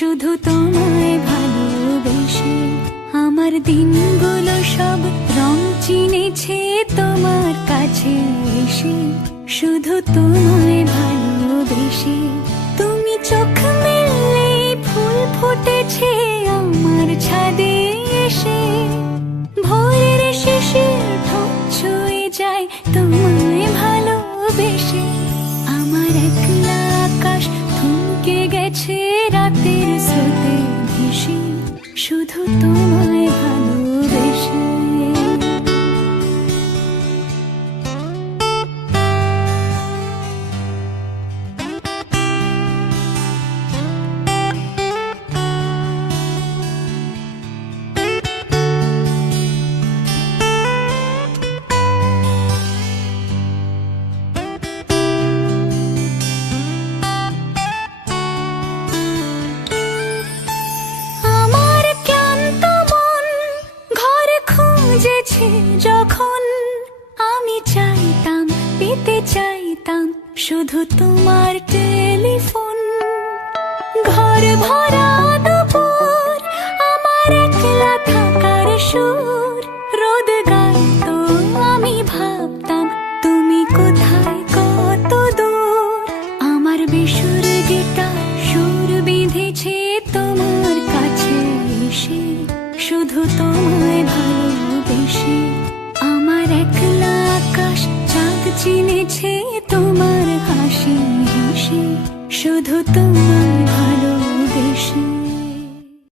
শুধু তোমায় ভালোবেসে। আমার দিনগুলো সব রং চিনেছে তোমার কাছে এসে, শুধু তোমায় ভালোবেসে। তুমি চোখ মেললে ফুল ফুটেছে আমার ছাদে এসে, ভোরের শিশির ঠোঁট ছুঁয়ে যায় তোমায় ভালোবেসে। আমার একলা আকাশ থমকে গেছে রাতের স্রোতে ভেসে, শুধু তোমায় ভালোবেসে। যখন আমি চাইতাম, পেতে চাইতাম শুধু তোমার টেলিফোন। ঘর ভরা দুপুর, আমার একলা থাকার সুর, রোদ গাইতো আমি ভাবতাম তুমি কোথায় কত দূর। আমার বেসুর গিটার সুর বিঁধেছে তোমার কাছে এসে, শুধু তোমায় ভালোবেসে। আমার একলা আকাশ চাঁদ চিনেছে তোমার হাসি হেসে, শুধু তোমায় ভালোবেসে।